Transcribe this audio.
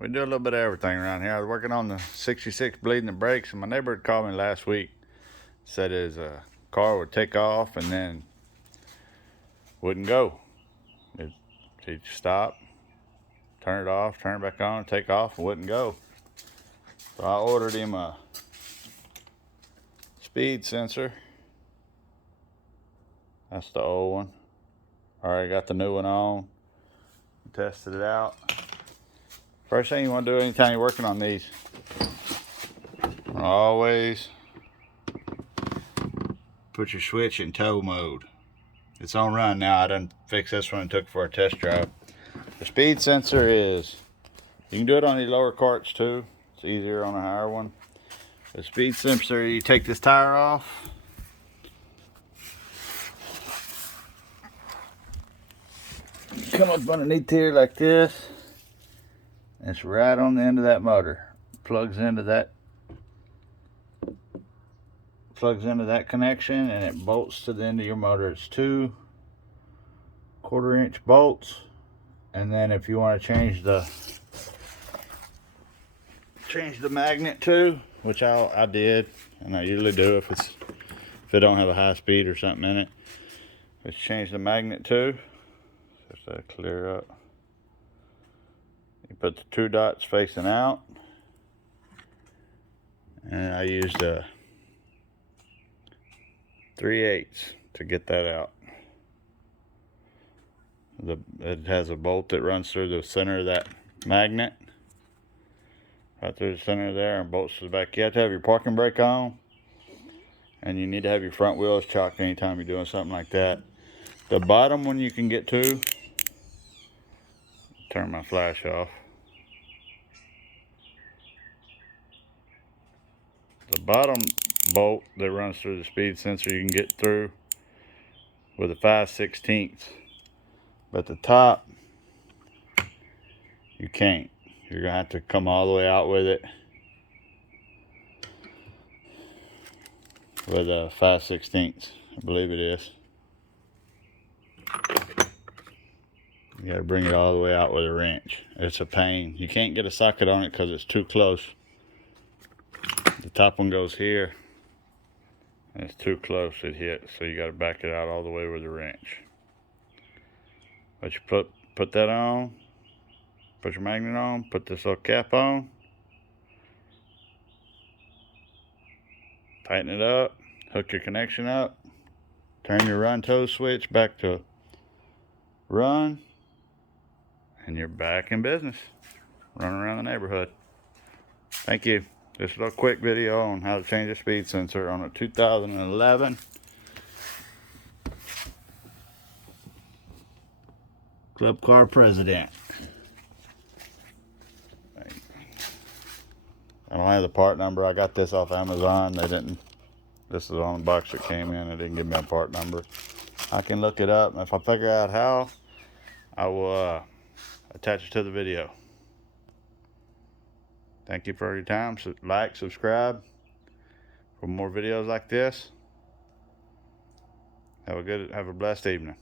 We do a little bit of everything around here. I was working on the 66 bleeding the brakes, and my neighbor had called me last week. Said his car would take off and then wouldn't go. He'd stop, turn it off, turn it back on, take off, and wouldn't go. So I ordered him a speed sensor. That's the old one. Already got the new one on. Tested it out. First thing you want to do anytime you're working on these, always put your switch in tow mode. It's on run now. I done fixed this one and took it for a test drive. The speed sensor is, you can do it on these lower carts too. It's easier on a higher one. The speed sensor, you take this tire off. Come up underneath here like this. It's right on the end of that motor. Plugs into that connection, and it bolts to the end of your motor. It's 2 1/4-inch bolts. And then if you want to change the magnet too, which I did, and I usually do if it don't have a high speed or something in it. Let's change the magnet too. Just to clear up. You put the 2 dots facing out, and I used a 3/8 to get that out. It has a bolt that runs through the center of that magnet, right through the center there, and bolts to the back. You have to have your parking brake on, and you need to have your front wheels chocked anytime you're doing something like that. The bottom one you can get to. Turn my flash off. The bottom bolt that runs through the speed sensor you can get through with a 5/16, but the top you can't. You're gonna have to come all the way out with it with a 5/16, I believe it is. You gotta bring it all the way out with a wrench. It's a pain. You can't get a socket on it because it's too close. The top one goes here, and it's too close, it hits, so you gotta back it out all the way with a wrench. But you put that on, put your magnet on, put this little cap on, tighten it up, hook your connection up, turn your run tow switch back to run, and you're back in business, running around the neighborhood. Thank you. Just a little quick video on how to change a speed sensor on a 2011 Club Car Precedent. I don't have the part number. I got this off Amazon. This is on the box that came in. They didn't give me a part number. I can look it up, and if I figure out how, I will attach it to the video. Thank you for your time. Like, subscribe for more videos like this. Have a blessed evening.